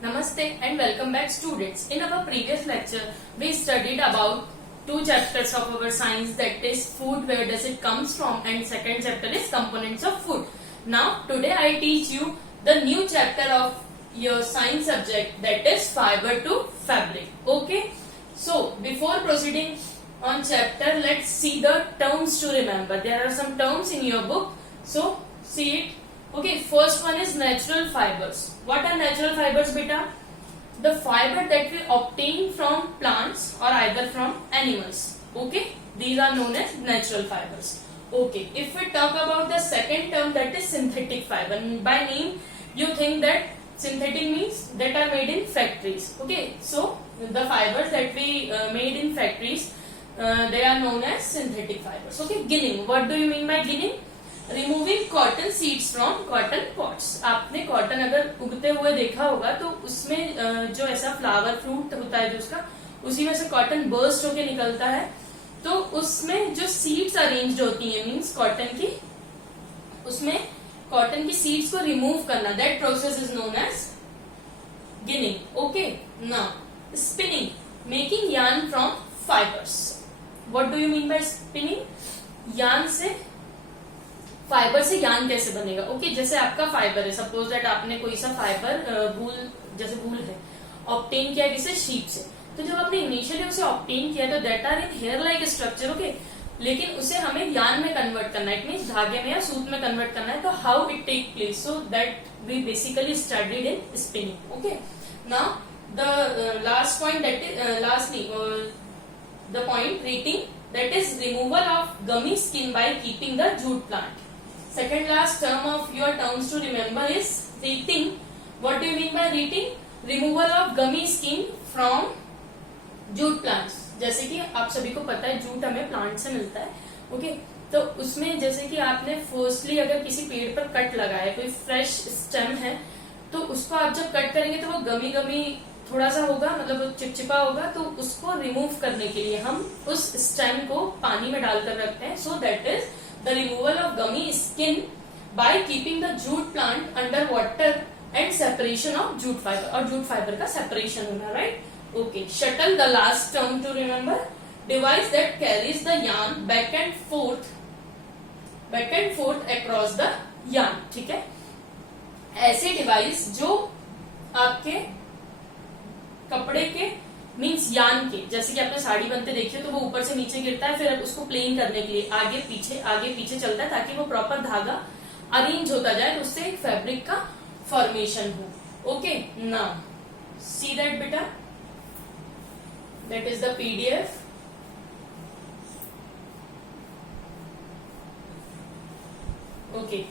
Namaste and welcome back students. In our previous lecture, we studied about two chapters of our science, that is food, where does it comes from, and second chapter is components of food. Now today I teach you the new chapter of your science subject, that is fiber to fabric. Okay. So before proceeding on chapter, let's see the terms to remember. There are some terms in your book. So see it. Okay, first one is natural fibers. What are natural fibers, beta? The fiber that we obtain from plants or either from animals. Okay, these are known as natural fibers. Okay, if we talk about the second term, that is synthetic fiber. By name, you think that synthetic means that are made in factories. Okay, so the fibers that we made in factories, they are known as synthetic fibers. Okay, ginning. What do you mean by ginning? Removing cotton seeds from cotton pots. आपने cotton अगर उगते हुए देखा होगा तो उसमें जो ऐसा फ्लावर फ्रूट होता है जो उसका, उसी में से कॉटन बर्स्ट होके निकलता है. तो उसमें जो सीड्स अरेंज्ड होती हैं, मींस कॉटन की, उसमें कॉटन की सीड्स को रिमूव करना, that process is known as ginning. Okay, now spinning, making yarn from fibres. What do you mean by spinning? Yarn से, फाइबर से यार्न कैसे बनेगा? ओके, जैसे आपका फाइबर है, सपोज दैट आपने कोई सा फाइबर वूल, जैसे वूल है, ऑब्टेन किया किसी शीप से. तो जब आपने इनिशियली उसे ऑब्टेन किया तो that are in hair like structure. Okay, लेकिन उसे हमें यार्न में कन्वर्ट करना है, इट मीन्स धागे में या सूत में कन्वर्ट करना है. तो how it take place? So that we basically studied in spinning. Okay, now the last point, that is lastly the point retting, that is removal of gummy skin by keeping the jute plant. Second last term of your terms to remember is reating. What do you mean by reating? Removal of gummy skin from jute plants. जैसे कि आप सभी को पता है jute हमें plant से मिलता है. ओके, तो उसमें जैसे कि आपने फर्स्टली अगर किसी पेड़ पर कट लगाया, कोई फ्रेश स्टेम है, तो उसको आप जब कट करेंगे तो वो गमी गमी थोड़ा सा होगा, मतलब वो चिपचिपा होगा. तो उसको रिमूव करने के लिए हम उस स्टेम को पानी में डालकर रखते हैं. So that is the removal of gummy skin by keeping the jute plant under water and separation of jute fiber. और jute fiber का separation होना, right? Okay. Shuttle, the last term to remember, device that carries the yarn back and forth across the yarn. ठीक है, ऐसे device जो आपके कपड़े के मीन्स यार्न के, जैसे कि आपने साड़ी बनते देखिए तो वो ऊपर से नीचे गिरता है, फिर उसको प्लेन करने के लिए आगे पीछे चलता है ताकि वो प्रॉपर धागा अरेंज होता जाए, तो उससे एक फैब्रिक का फॉर्मेशन हो. ओके, नाउ सी दैट बेटा, that is the PDF. Okay,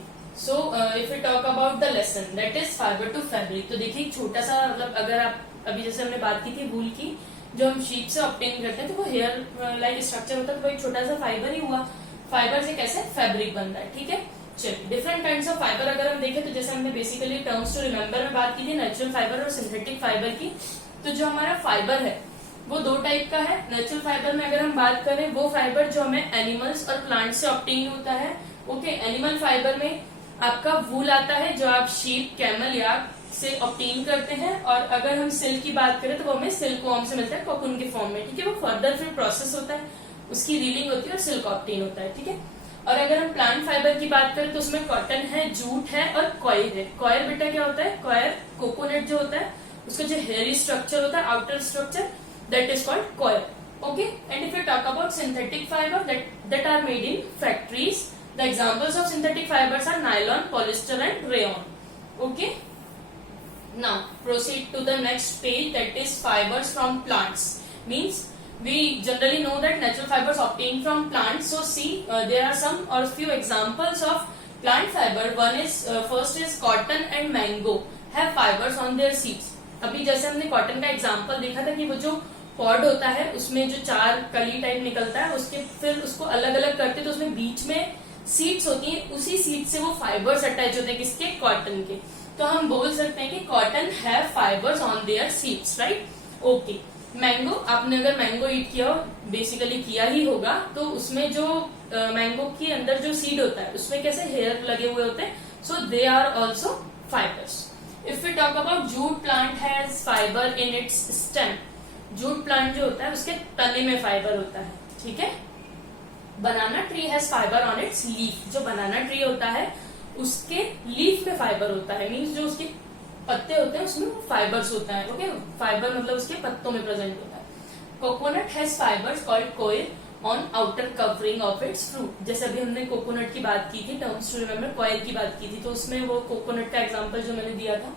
so if you talk about the lesson, that is fibre to fabric. तो देखिए छोटा सा, मतलब अगर आप अभी जैसे हमने बात की थी वूल की, जो हम शीप से ऑब्टेन करते हैं तो वो हेयर लाइक स्ट्रक्चर होता है, तो वो एक छोटा सा फाइबर ही हुआ. फाइबर से कैसे फैब्रिक बनता है. ठीक है, चलिए डिफरेंट काइंड्स ऑफ फाइबर अगर हम देखें तो जैसे हमने बेसिकली टर्म्स टू रिमेम्बर में बात की थी नेचुरल फाइबर और सिंथेटिक फाइबर की. तो जो हमारा फाइबर है वो दो टाइप का है. नेचुरल फाइबर में अगर हम बात करें, वो फाइबर जो हमें एनिमल्स और प्लांट से ऑब्टेन होता है. ओके, एनिमल फाइबर में आपका वूल आता है जो आप शीप, कैमल या से ऑब्टेन करते हैं. और अगर हम सिल्क की बात करें तो वो हमें सिल्क वॉर्म से मिलता है कोकून के फॉर्म में. ठीक है, वो फर्दर फिर प्रोसेस होता है, उसकी रीलिंग होती है और सिल्क ऑब्टेन होता है. ठीक है, और अगर हम प्लांट फाइबर की बात करें तो उसमें कॉटन है, जूट है और कॉयर है. कॉयर बेटा क्या होता है? कॉयर कोकोनट जो होता है उसका जो हेयरी स्ट्रक्चर होता है, outer structure, that is called coir. Okay, and if you talk about synthetic fibre that are made in factories, the examples of synthetic fibres are nylon, polyester and rayon. Okay, now proceed to the next page, that is fibers from plants. Means we generally know that natural fibers obtained from plants. So see, there are some or few examples of plant fiber. One is first is cotton and mango have fibers on their seeds. अभी जैसे हमने cotton का example देखा था कि वो जो pod होता है उसमें जो चार कली टाइप निकलता है, उसके फिर उसको अलग अलग करते तो उसमें बीच में सीड्स होती हैं, उसी सीड से वो फाइबर्स अटैच होते हैं किसके? कॉटन के. तो हम बोल सकते हैं कि cotton have fibres on their seeds, right? Okay, mango, आपने अगर मैंगो ईट किया हो, बेसिकली किया ही होगा, तो उसमें जो मैंगो के अंदर जो सीड होता है उसमें कैसे हेयर लगे हुए होते हैं. So they are also fibers. If we talk about jute plant has fibre in its stem, jute plant जो होता है उसके तने में फाइबर होता है, ठीक है। बनाना tree has fibre on it's leaf, जो बनाना ट्री होता है उसके लीफ में फाइबर होता है, मीन्स जो उसके पत्ते होते हैं उसमें फाइबर्स होता है, ओके। फाइबर मतलब उसके पत्तों में प्रेजेंट होता है। Coconut has fibres called coir on outer covering of its fruit, जैसे अभी हमने कोकोनट की बात की थी, टर्म्स टू रिमेम्बर, कॉयल की बात की थी, तो उसमें वो कोकोनट का एग्जांपल जो मैंने दिया था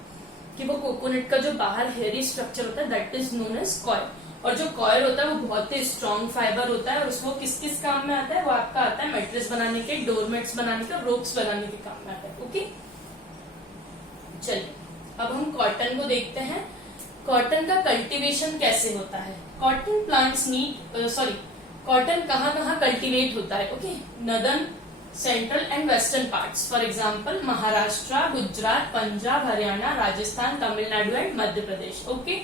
कि वो कोकोनट का जो बाहर हेयरी स्ट्रक्चर होता है that is known as coir, और जो कॉयल होता है वो बहुत ही स्ट्रॉन्ग फाइबर होता है, और उसको किस किस काम में आता है, वो आपका आता है मैट्रेस बनाने के, डोरमेट्स बनाने के, रोप्स बनाने के काम में आता है, ओके। चलिए अब हम कॉटन को देखते हैं, कॉटन का कल्टीवेशन कैसे होता है। कॉटन प्लांट्स नीड कॉटन कहाँ कहाँ कल्टीवेट होता है, okay. Northern, central and western parts, for example Maharashtra, Gujarat, Punjab, Haryana, Rajasthan, Tamil Nadu and Madhya Pradesh, okay.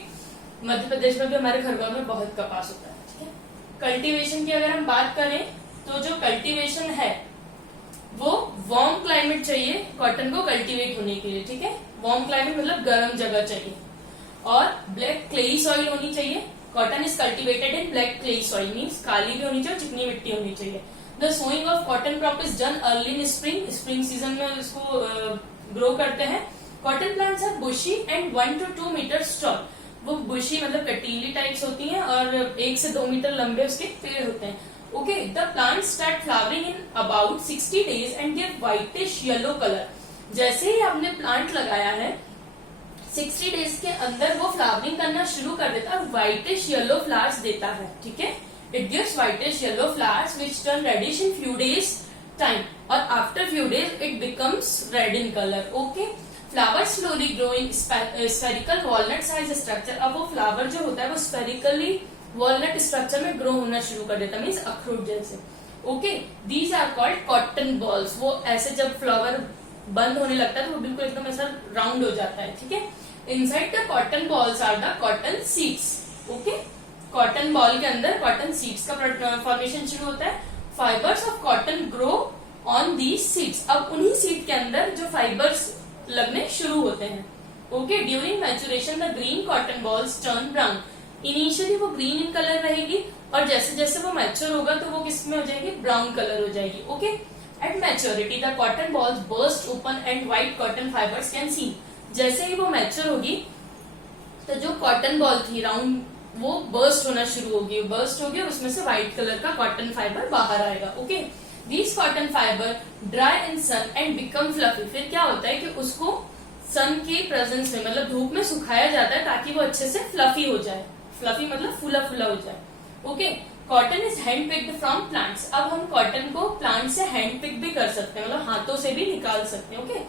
Madhya Pradesh में भी हमारे घर गांव में बहुत कपास होता है, ठीक है। कल्टीवेशन की अगर हम बात करें तो जो कल्टीवेशन है वो वार्म क्लाइमेट चाहिए कॉटन को कल्टीवेट होने के लिए, ठीक है। वार्म क्लाइमेट मतलब गर्म जगह चाहिए, और ब्लैक क्लेई सॉइल होनी चाहिए। Cotton is cultivated in black clayey soil, means काली भी होनी चाहिए, चिकनी मिट्टी होनी चाहिए। The sowing of cotton crop is done early in spring, spring season में इसको ग्रो करते हैं। Cotton plants are bushy and 1 to 2 metres tall, वो बुशी मतलब कटीली टाइप्स होती हैं और 1 से 2 मीटर लंबे उसके पेड़ होते हैं, okay. The plant start flowering in about 60 days and give whitish yellow colour, जैसे ही आपने प्लांट लगाया है 60 days के अंदर वो फ्लावरिंग करना शुरू कर देता है और व्हाइटिश येलो फ्लावर्स देता है, ठीक है। It gives whitish yellow flowers which turn reddish in few days time, और after few days it becomes red in colour, okay. Flower slowly grow in spherical walnut size structure, अब वो flower जो होता है वो स्फेरिकली वॉलनट स्ट्रक्चर में grow होना शुरू कर देता है, मीन्स अखरोट जैसे, okay. These are called cotton balls, वो ऐसे जब फ्लावर बंद होने लगता है तो वो बिल्कुल एकदम ऐसा राउंड हो जाता है, ठीक है। Inside the cotton balls are the cotton seeds, okay. Cotton ball के अंदर कॉटन सीड्स का फॉर्मेशन शुरू होता है। Fibres of cotton grow on these seeds, अब उन्हीं सीड के अंदर जो फाइबर्स लगने शुरू होते हैं, okay. During maturation the green cotton balls turn brown, initially वो ग्रीन इन कलर रहेगी और जैसे जैसे वो मैच्योर होगा तो वो किस में हो जाएगी, ब्राउन कलर हो जाएगी, okay. At maturity the cotton balls burst open and white cotton fibres can see, जैसे ही वो मैच्योर होगी तो जो कॉटन बॉल थी राउंड वो बर्स्ट होना शुरू होगी, बर्स्ट होगी और उसमें से व्हाइट कलर का कॉटन फाइबर बाहर आएगा, okay. These cotton fibre dry in sun and become fluffy, फिर क्या होता है कि उसको सन के प्रेजेंस में मतलब धूप में सुखाया जाता है ताकि वो अच्छे से फ्लफी हो जाए, फ्लफी मतलब फूला फूला हो जाए, okay. Cotton is hand picked from plants, अब हम कॉटन को प्लांट से हैंड पिक भी कर सकते हैं, मतलब हाथों से भी निकाल सकते हैं, ओके।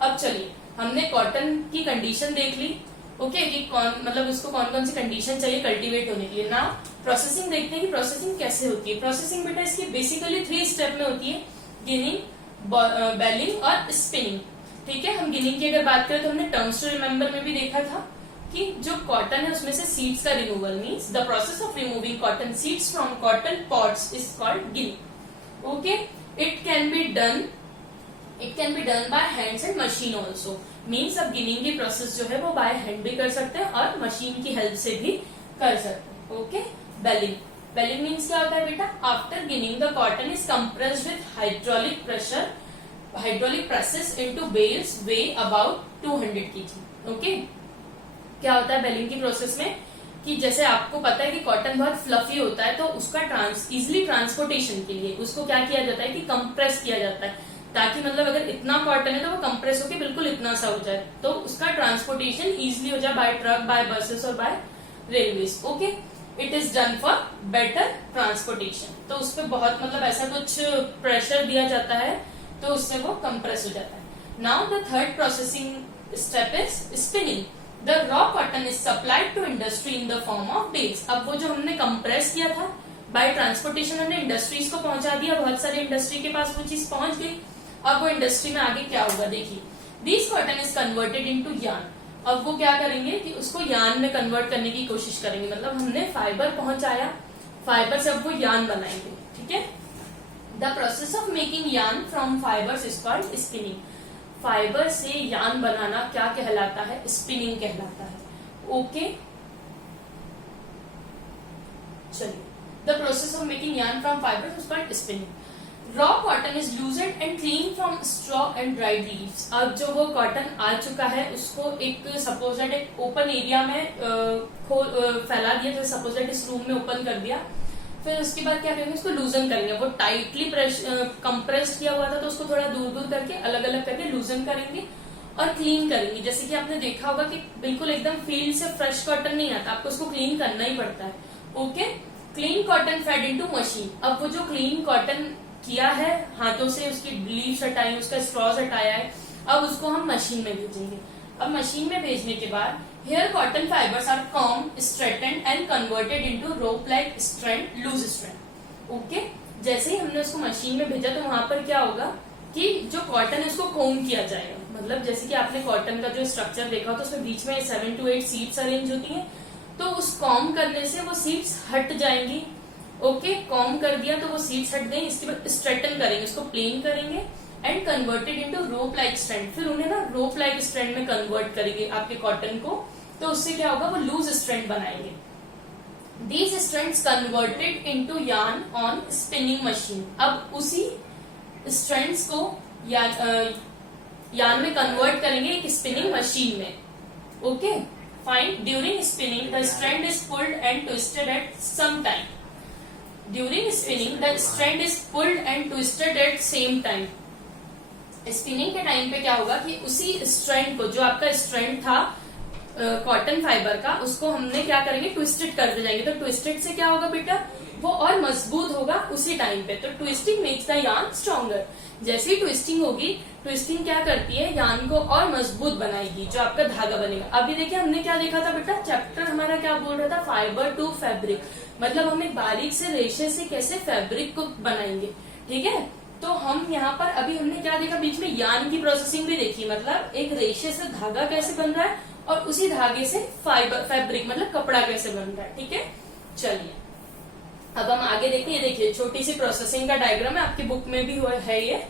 अब चलिए हमने कॉटन की कंडीशन देख ली, ओके, कि मतलब उसको कौन कौन सी कंडीशन चाहिए कल्टीवेट होने के लिए। ना प्रोसेसिंग देखते हैं कि प्रोसेसिंग कैसे होती है। प्रोसेसिंग बेटा इसकी बेसिकली 3 स्टेप में होती है, गिनिंग, बेलिंग और स्पिनिंग, ठीक है। हम गिनिंग की अगर बात करें तो हमने टर्म्स टू रिमेम्बर में भी देखा था कि जो कॉटन है उसमें से सीड्स का removal, means the process of removing cotton seeds from cotton pods is called ginning, okay. It can be done by hands and machine also, means अब गिनिंग की प्रोसेस जो है वो बाय हैंड भी कर सकते हैं और मशीन की हेल्प से भी कर सकते हैं, ओके। बेलिंग, बेलिंग मीन्स क्या होता है बेटा, after ginning the cotton is compressed with hydraulic pressure, hydraulic presses into bales weigh about 200 kg, okay. क्या होता है बेलिंग की प्रोसेस में कि जैसे आपको पता है कि कॉटन बहुत फ्लफी होता है तो उसका इजिली ट्रांसपोर्टेशन के लिए उसको क्या किया जाता है कि कंप्रेस किया जाता है, ताकि मतलब अगर इतना कॉटन है तो वो कंप्रेस होकर बिल्कुल इतना सा हो जाए तो उसका ट्रांसपोर्टेशन इजिली हो जाए बाय ट्रक, बाय बसेस और bye railways, okay. It is done for better transportation, तो उस पर बहुत मतलब ऐसा कुछ प्रेशर दिया जाता है तो उससे वो कंप्रेस हो जाता है। Now the third processing step is spinning, the raw cotton is supplied to industry in the form of bales, अब वो जो हमने कंप्रेस किया था बाय ट्रांसपोर्टेशन हमने इंडस्ट्रीज को पहुंचा दिया, बहुत सारी इंडस्ट्री के पास वो चीज पहुंच गई। अब वो इंडस्ट्री में आगे क्या होगा देखिए, this cotton is converted into yarn, अब वो क्या करेंगे कि उसको यार्न में कन्वर्ट करने की कोशिश करेंगे, मतलब हमने फाइबर पहुंचाया, फाइबर से अब वो यार्न बनाएंगे, ठीक है। The process of making yarn from fibres is called spinning, fibre से यान बनाना क्या कहलाता है? स्पिनिंग कहलाता है। ओके, चलिए, the process of making yarn from fibre is called spinning. Raw cotton is loosened and clean from straw and dried leaves. अब जो वो कॉटन आ चुका है उसको एक सपोज दैट एक ओपन एरिया में फैला दिया, जैसे सपोज दैट इस रूम में ओपन कर दिया, फिर उसके बाद क्या करेंगे, उसको लूजन करेंगे। वो टाइटली कंप्रेस्ड किया हुआ था तो उसको थोड़ा दूर दूर करके अलग अलग करके लूजन करेंगे और क्लीन करेंगे। जैसे कि आपने देखा होगा कि बिल्कुल एकदम फील्ड से फ्रेश कॉटन नहीं आता, आपको उसको क्लीन करना ही पड़ता है। Okay, clean cotton fade into machine. अब वो जो क्लीन कॉटन किया है हाथों से, उसकी लीव्स हटाई, उसका स्ट्रॉज हटाया है, अब उसको हम मशीन में भेजेंगे। अब मशीन में भेजने के बाद here cotton fibres are combed, straightened and converted into rope like strand, loose strand. Okay, जैसे ही हमने उसको मशीन में भेजा तो वहां पर क्या होगा कि जो कॉटन है उसको कोम किया जाएगा। मतलब जैसे कि आपने कॉटन का जो स्ट्रक्चर देखा हो तो उसमें बीच में 7 to 8 सीड्स अरेंज होती हैं, तो उस कॉम करने से वो सीड्स हट जाएंगी। ओके, कॉम कर दिया तो वो सीड्स हट गई। इसके बाद स्ट्रेटन करेंगे, उसको प्लेन करेंगे and converted into rope like strand. फिर उन्हें ना रोप लाइक स्ट्रैंड में कन्वर्ट करेंगे आपके कॉटन को, तो उससे क्या होगा, वो लूज स्ट्रैंड बनाएंगे। These strands converted into yarn on spinning machine. अब उसी स्ट्रैंड्स को यार्न में कन्वर्ट करेंगे एक स्पिनिंग मशीन में। Okay, fine. During spinning the strand is pulled and twisted at some time. During spinning, the strand is pulled and twisted at same time. Spinning के time पे क्या होगा कि उसी स्ट्रैंड को, जो आपका स्ट्रैंड था कॉटन फाइबर का, उसको हमने क्या करेंगे, ट्विस्टेड करते जाएंगे। तो ट्विस्टेड से क्या होगा बेटा, वो और मजबूत होगा उसी टाइम पे। तो twisting makes the yarn stronger. जैसे ही ट्विस्टिंग होगी, ट्विस्टिंग क्या करती है, यार्न को और मजबूत बनाएगी, जो आपका धागा बनेगा। अभी देखिए हमने क्या देखा था बेटा, चैप्टर हमारा क्या बोल रहा था, फाइबर टू फैब्रिक। मतलब हम एक बारीक से रेशे से कैसे फैब्रिक को बनाएंगे। ठीक है, तो हम यहाँ पर अभी हमने क्या देखा, बीच में यार्न की प्रोसेसिंग भी देखी। मतलब एक रेशे से धागा कैसे बन रहा है और उसी धागे से फैब्रिक मतलब कपड़ा कैसे बन रहा है। ठीक है, चलिए अब हम आगे देखते हैं। ये देखिए छोटी सी प्रोसेसिंग का डायग्राम है, आपकी बुक में भी है। ये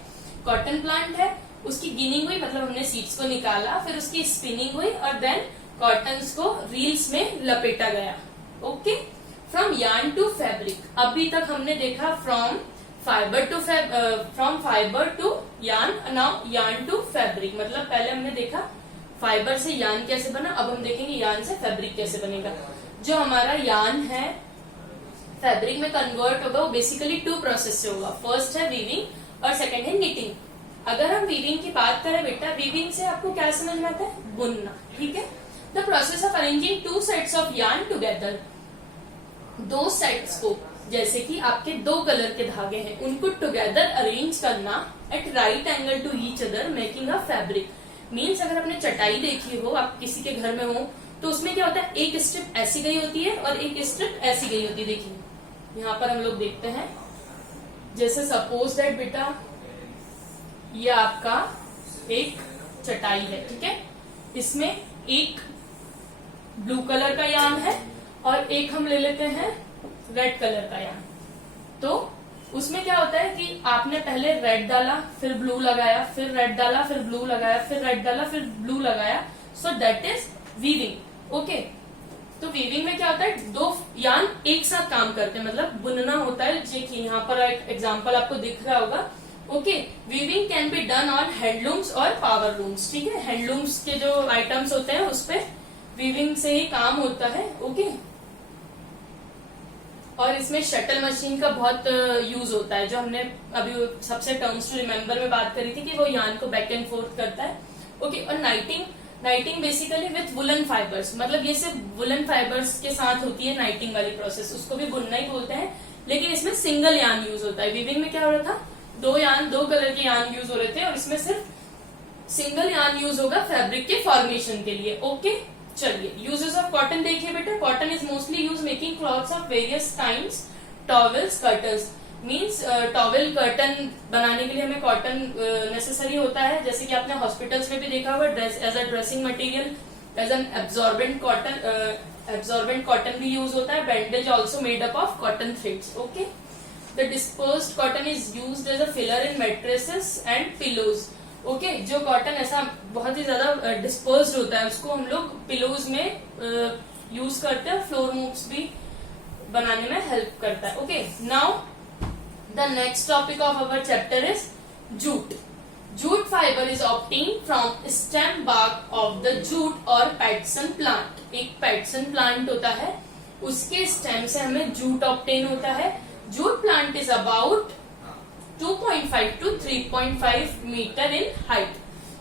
कॉटन प्लांट है, उसकी गिनिंग हुई, मतलब हमने सीड्स को निकाला, फिर उसकी स्पिनिंग हुई और देन कॉटन्स को रील्स में लपेटा गया। Okay, from yarn to fabric. अभी तक हमने देखा from fibre to yarn, now yarn to fabric. मतलब पहले हमने देखा फाइबर से यार्न कैसे बना, अब हम देखेंगे यार्न से फैब्रिक कैसे बनेगा। जो हमारा यार्न है फैब्रिक में कन्वर्ट होगा, वो बेसिकली 2 प्रोसेस से होगा। फर्स्ट है वीविंग और सेकंड है निटिंग। अगर हम वीविंग की बात करें बेटा, वीविंग से आपको क्या समझ में आता है, बुनना। ठीक है, the process of arranging 2 sets of yarn together. 2 sets को, जैसे कि आपके 2 कलर के धागे हैं, उनको टुगेदर अरेंज करना at right angle to each other making a fabric. Means अगर आपने चटाई देखी हो, आप किसी के घर में हो, तो उसमें क्या होता है, एक स्ट्रिप ऐसी गई होती है और एक स्ट्रिप ऐसी गई होती है। देखिए यहाँ पर हम लोग देखते हैं, जैसे सपोज दैट बेटा ये आपका एक चटाई है। ठीक है, इसमें एक ब्लू कलर का यार्न है और एक हम ले लेते हैं रेड कलर का यार्न। तो उसमें क्या होता है कि आपने पहले रेड डाला, फिर ब्लू लगाया, फिर रेड डाला, फिर ब्लू लगाया, फिर रेड डाला, फिर ब्लू लगाया। So that is weaving. Okay, तो वीविंग में क्या होता है, 2 यार्न एक साथ काम करते हैं, मतलब बुनना होता है। देखिए यहाँ पर एक एग्जांपल आपको दिख रहा होगा। Okay, weaving can be done on handlooms और पावर लूम्स। ठीक है, हैंडलूम्स के जो आइटम्स होते हैं उस पे वीविंग से ही काम होता है। ओके, और इसमें शटल मशीन का बहुत यूज होता है, जो हमने अभी सबसे टर्म्स टू रिमेम्बर में बात करी थी कि वो यार्न को बैक एंड फोर्थ करता है। ओके, और नाइटिंग बेसिकली विथ वुलन फाइबर्स। मतलब ये सिर्फ वुलन फाइबर्स के साथ होती है नाइटिंग वाली प्रोसेस, उसको भी बुनना ही बोलते हैं, लेकिन इसमें सिंगल यार्न यूज होता है। वीविंग में क्या हो रहा था, 2 कलर के यार्न यूज हो रहे थे और इसमें सिर्फ सिंगल यार्न यूज होगा फैब्रिक के फॉर्मेशन के लिए। ओके, चलिए यूजेस ऑफ कॉटन देखिए बेटा। Cotton is mostly use making clothes of various kinds, towels, curtains. Means towel curtain बनाने के लिए हमें कॉटन नेसेसरी होता है। जैसे कि आपने हॉस्पिटल्स में भी देखा होगा, as a dressing material, as an absorbent cotton भी यूज होता है। Bandage also made up of cotton threads. Okay, the dispersed cotton is used as a filler in mattresses and pillows. Okay जो cotton ऐसा बहुत ही ज्यादा dispersed होता है उसको हम लोग पिलोज में यूज करते हैं, फ्लोर मूव्स भी बनाने में हेल्प करता है। Okay now the next topic of our chapter is jute. Jute fibre is obtain from stem bark of the jute और पैटसन प्लांट। एक पैटसन प्लांट होता है, उसके स्टेम से हमें जूट ऑब्टेन होता है। Jute plant is about 2.5 to 3.5 metre in height.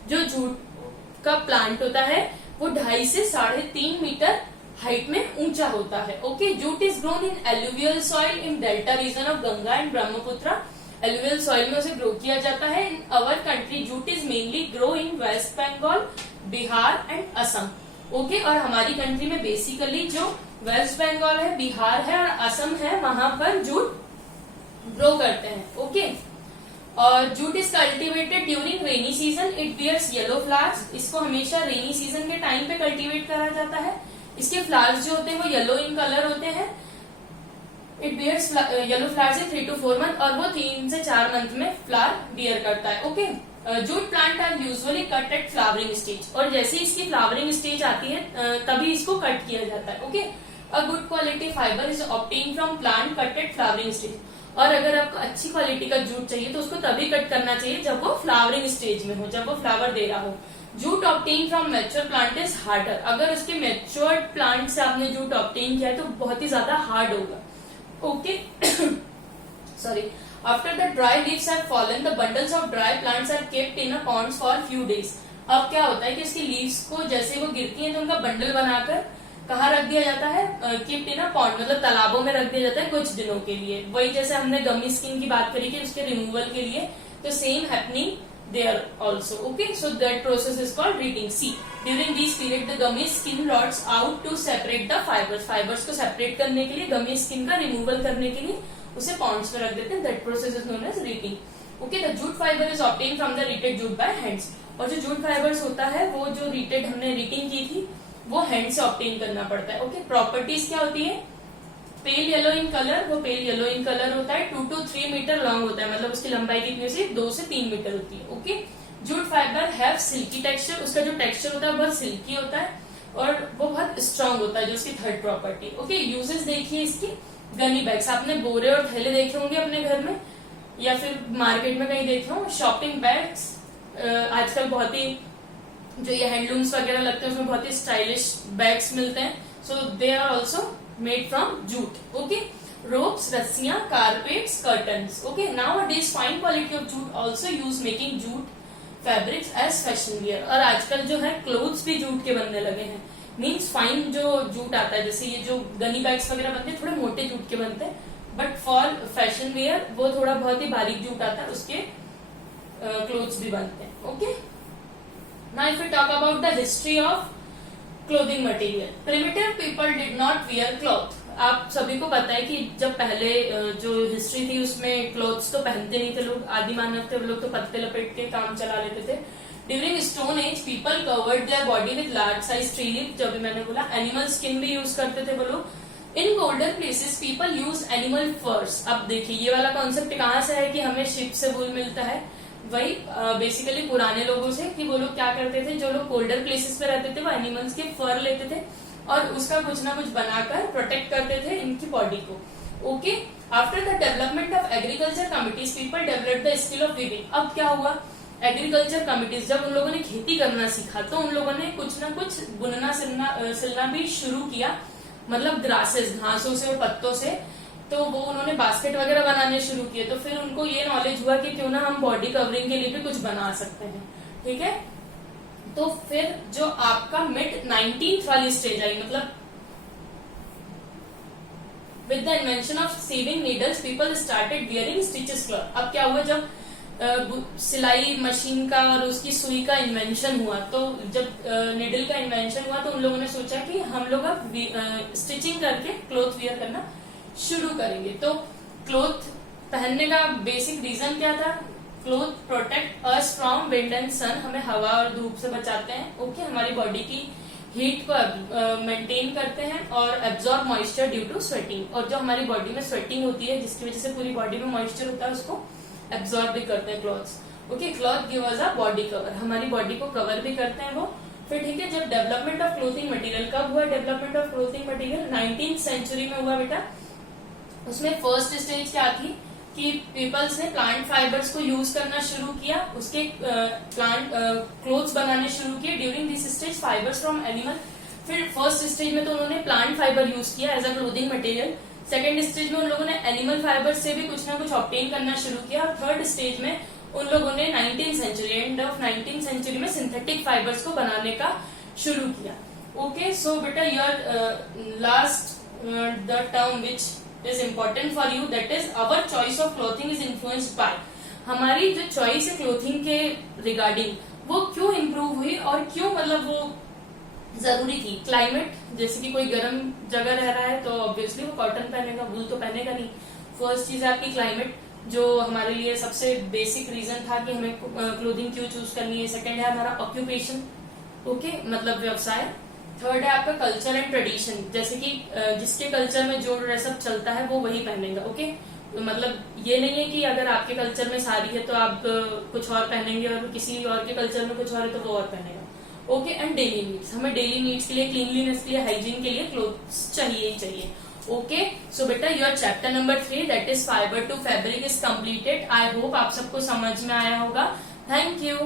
जो जूट का प्लांट होता है वो 2.5 से 3.5 मीटर हाइट में ऊंचा होता है। Okay jute is grown in alluvial soil in delta region of Ganga and Brahmaputra. Alluvial soil में उसे ग्रो किया जाता है। In our country jute is mainly grow in West Bengal, Bihar and Assam. Okay और हमारी कंट्री में बेसिकली जो वेस्ट बंगाल है, बिहार है और असम है, वहां पर जूट ग्रो करते हैं। ओके और jute is cultivated during rainy season. It bears yellow flowers. इसको हमेशा रेनी सीजन के टाइम पे कल्टीवेट करा जाता है। इसके फ्लावर्स जो होते हैं वो येलो इन कलर होते हैं। It bears yellow flowers in 3 to 4 month और वो 3 से 4 मंथ में फ्लावर बियर करता है। Okay jute plant are usually cut at flowering stage. और जैसे इसकी फ्लावरिंग स्टेज आती है तभी इसको कट किया जाता है। Okay a good quality fibre is obtain from plant cut at flowering stage. और अगर आपको अच्छी क्वालिटी का जूट चाहिए तो उसको तभी कट करना चाहिए जब वो फ्लावरिंग स्टेज में हो, जब वो फ्लावर दे रहा हो। Jute obtain from mature plant is harder. अगर उसके मैच्योर प्लांट से आपने जूट ऑब्टेन किया है तो बहुत ही ज्यादा हार्ड होगा। Okay sorry after the dry leaves have fallen the bundles of dry plants are kept in a ponds for few days. अब क्या होता है कि इसकी लीव्स को जैसे वो गिरती हैं तो उनका बंडल बनाकर कहाँ रख दिया जाता है, कीप्ड इन अ पॉन्ड मतलब तालाबों में रख दिया जाता है कुछ दिनों के लिए। वही जैसे हमने गमी स्किन की बात करी कि उसके रिमूवल के लिए, तो same happening there also. Okay so that process is called retting. See during this period the gummy skin rots out to separate the fibres. Fibres को सेपरेट करने के लिए, गमी स्किन का रिमूवल करने के लिए उसे पॉन्ड्स में रख देते हैं। That process is known as retting. Okay the jute fibre is obtain from the retted jute by hands. और जो जूट फाइबर्स होता है वो जो रीटेड हमने रीटिंग की थी वो हैंड से ऑब्टेन करना पड़ता है। ओके प्रॉपर्टीज क्या होती है, पेल येलो इन कलर, वो पेल येलो इन कलर होता है। 2 to 3 मीटर लॉन्ग होता है, मतलब उसकी लंबाई कितनी होती है, 2 से 3 मीटर होती है। Okay jute fibre have silky texture. उसका जो टेक्सचर होता है बहुत सिल्की होता है और वो बहुत स्ट्रांग होता है, जो उसकी थर्ड प्रॉपर्टी। ओके यूजेस देखिए इसकी, गनी बैग्स, आपने बोरे और थैले देखे होंगे अपने घर में या फिर मार्केट में कहीं देखे हो। शॉपिंग बैग्स आजकल बहुत ही जो ये हैंडलूम्स वगैरह लगते हैं उसमें बहुत ही स्टाइलिश बैग्स मिलते हैं। So they are also made from jute. Okay ropes, रस्सियां, carpets, curtains. Okay nowadays fine quality of jute also use making jute fabrics as fashion wear. और आजकल जो है क्लोथ्स भी जूट के बनने लगे हैं। मीन्स फाइन जो जूट आता है, जैसे ये जो गनी बैग्स वगैरह बनते हैं थोड़े मोटे जूट के बनते हैं, बट फॉर फैशन वियर वो थोड़ा बहुत ही बारीक जूट आता है, उसके क्लोथ्स भी बनते हैं। Okay Now if we talk about the history of clothing material, primitive people did not wear cloth. आप सभी को पता है कि जब पहले जो हिस्ट्री थी उसमें क्लोथ्स तो पहनते नहीं थे लोग, आदि मानव थे वो लोग तो पत्ते लपेट के काम चला लेते थे। During stone age people covered their body with large size tree leaf, जो भी मैंने बोला। एनिमल स्किन भी यूज करते थे वो लोग। In colder places people use animal furs. अब देखिए ये वाला कॉन्सेप्ट कहाँ से है कि हमें शिप से वूल मिलता है, वही बेसिकली पुराने लोगों से, कि वो लोग क्या करते थे, जो लोग कोल्डर प्लेसेस पे रहते थे वो एनिमल्स के फर लेते थे और उसका कुछ ना कुछ बनाकर प्रोटेक्ट करते थे इनकी बॉडी को। Okay after the development of agriculture committees people develop the skill of weaving. अब क्या हुआ, एग्रीकल्चर कमिटीज जब उन लोगों ने खेती करना सीखा तो उन लोगों ने कुछ ना कुछ बुनना सिलना भी शुरू किया, मतलब ग्रासेस, घासों से और पत्तों से। तो वो उन्होंने बास्केट वगैरह बनाने शुरू किए। तो फिर उनको ये नॉलेज हुआ कि क्यों ना हम बॉडी कवरिंग के लिए भी कुछ बना सकते हैं। ठीक है, तो फिर जो आपका मिड 19th वाली स्टेज आई, मतलब with the invention of sewing needles people started wearing stitches cloth. अब क्या हुआ, जब सिलाई मशीन का और उसकी सुई का इन्वेंशन हुआ, तो जब नीडल का इन्वेंशन हुआ तो उन लोगों ने सोचा कि हम लोग अब स्टिचिंग करके क्लॉथ वियर करना शुरू करेंगे। तो क्लॉथ पहनने का बेसिक रीजन क्या था, cloth protect us from wind and sun, हमें हवा और धूप से बचाते हैं। ओके हमारी बॉडी की हीट को मेंटेन करते हैं और absorb moisture due to sweating. और जो हमारी बॉडी में स्वेटिंग होती है जिसकी वजह से पूरी बॉडी में मॉइस्चर होता है उसको एब्जॉर्ब भी करते हैं clothes. Okay, cloth give us a body cover, हमारी बॉडी को कवर भी करते हैं वो। फिर ठीक है, जब डेवलपमेंट ऑफ क्लोथिंग मटेरियल कब हुआ? Development of clothing material 19th century में हुआ बेटा। उसमें फर्स्ट स्टेज क्या थी कि पीपल्स ने प्लांट फाइबर्स को यूज करना शुरू किया, उसके प्लांट क्लोथ्स बनाने शुरू किए। During this stage fibres from animal, फिर फर्स्ट स्टेज में तो उन्होंने प्लांट फाइबर यूज किया as a clothing material. Second stage में उन लोगों ने एनिमल फाइबर से भी कुछ ना कुछ ऑब्टेन करना शुरू किया। और थर्ड स्टेज में उन लोगों ने 19th century, end of 19th century में सिंथेटिक फाइबर्स को बनाने का शुरू किया। ओके, सो बेटा your last the term which is important for you, that is our choice of clothing is influenced by, हमारी जो चॉइस है क्लोथिंग के रिगार्डिंग वो क्यों इम्प्रूव हुई और क्यों मतलब वो जरूरी थी। क्लाइमेट, जैसे कि कोई गर्म जगह रह रहा है तो ऑब्वियसली वो कॉटन पहनेगा, वूल तो पहनेगा नहीं। फर्स्ट चीज है आपकी क्लाइमेट, जो हमारे लिए सबसे बेसिक रीजन था कि हमें क्लोथिंग क्यों चूज करनी है। सेकंड है हमारा ऑक्यूपेशन, ओके, मतलब व्यवसाय। थर्ड है आपका कल्चर एंड ट्रेडिशन, जैसे कि जिसके कल्चर में जो ड्रेसअप चलता है वो वही पहनेगा। ओके, तो मतलब ये नहीं है कि अगर आपके कल्चर में साड़ी है तो आप कुछ और पहनेंगे और किसी और के कल्चर में कुछ और है तो वो और पहनेगा। ओके, एंड डेली नीड्स, हमें डेली नीड्स के लिए, क्लीनलीनेस के लिए, हाइजीन के लिए क्लोथ्स चाहिए ही चाहिए। ओके, सो बेटा your chapter number 3 that is fibre to fabric is completed. I hope आप सबको समझ में आया होगा। Thank you.